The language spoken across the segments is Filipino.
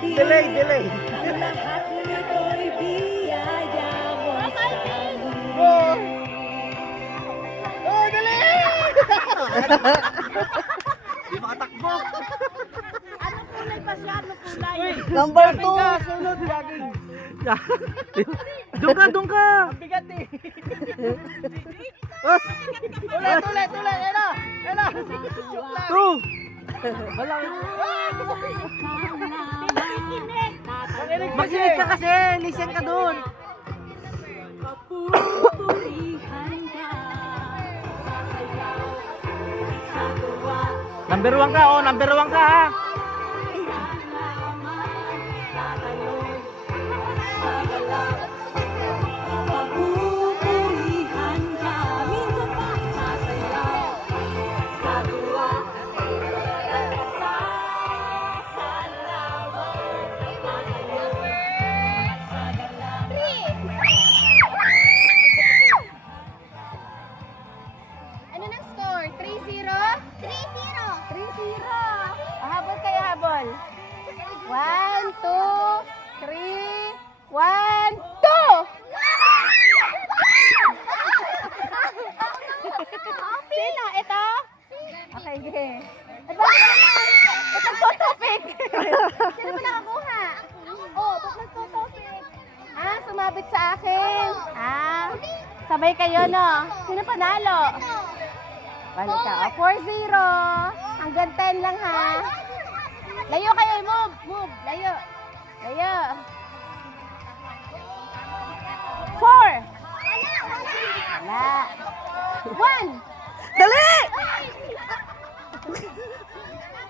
Delay. Oh, dali! Di makatakbo. Anong kulay pa siya? Anong kulay? Number 2. Sunod, jogging. Doon ka. Bigat eh. Ulit. Ena. Two. Makinig ka kasi. Listen ka doon. Number 1 ka, number 1 ka ha. Ano ng score? 3-0? 3-0. Habol kayo, habol. 1, 2, 3, 1, 2! Sino? Ito? Okay, okay. Ba't nagtotopik? Sino ba nakakuha? Ba't nagtotopik? Sumabit sa akin. Sabay kayo, no? Sino panalo? Balik ka. 4-0. Hanggang 10 lang, ha? Layo kayo. Move. Layo. 4. Wala. 1. Dali!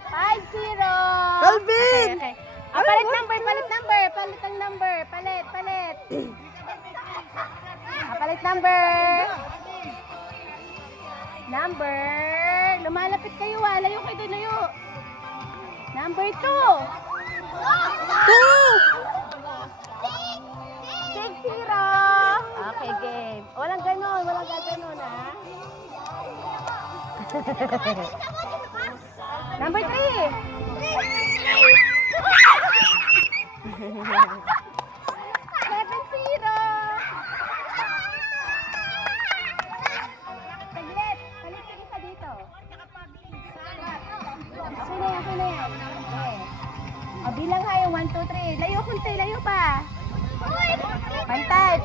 5-0. Calvin! Okay. Palit number. Palit number. Lumalapit kayo, Layo kayo doon, layo. Number 2. 6-0. Okay, game. Walang ganon, ha? Number 3. 7-0. Saglit, palit ka dito. Sino yan? Okay. Bilang kayo, 1, 2, 3. Layo kunti, layo pa. Pantay.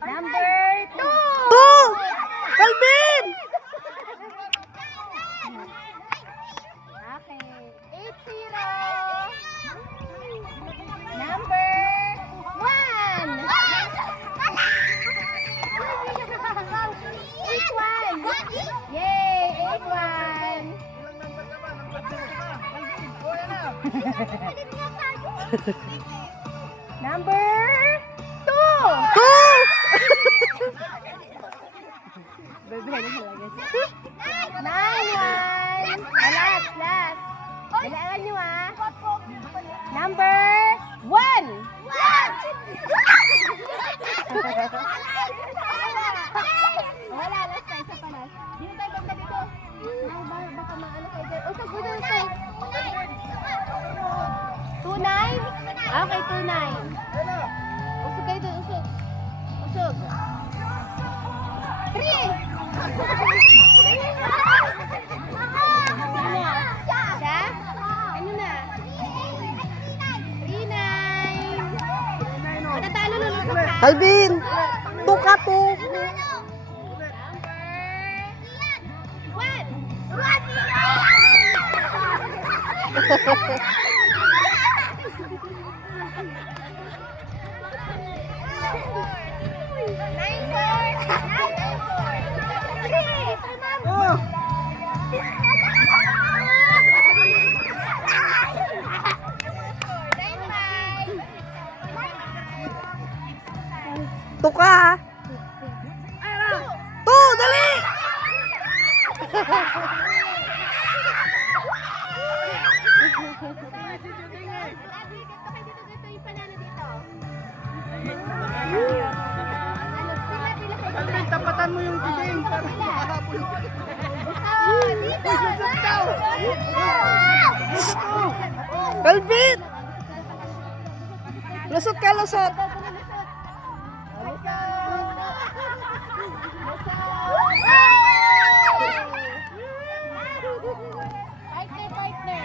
Number 2. 2! Calvin! Okay. 8-0. Number 1. 8-1. Yay! 8-1. Number 2. 9-1. Last. Bilangan nyo, Number 1. Wala, last time sa panas. Dito tayo banda dito. Baka maano kayo dyan. Usog. 2-9? Okay, 2-9. Usog kayo dun, usog. 3! Siya? Ano na? 3-9. Matatalo lulusok ka? Calvin! 2 ka, 2! Tuka! 2! Dali! Tapatan mo yung diding para makahabol. Kalbit! Lusot ka, lusot! Partner, partner.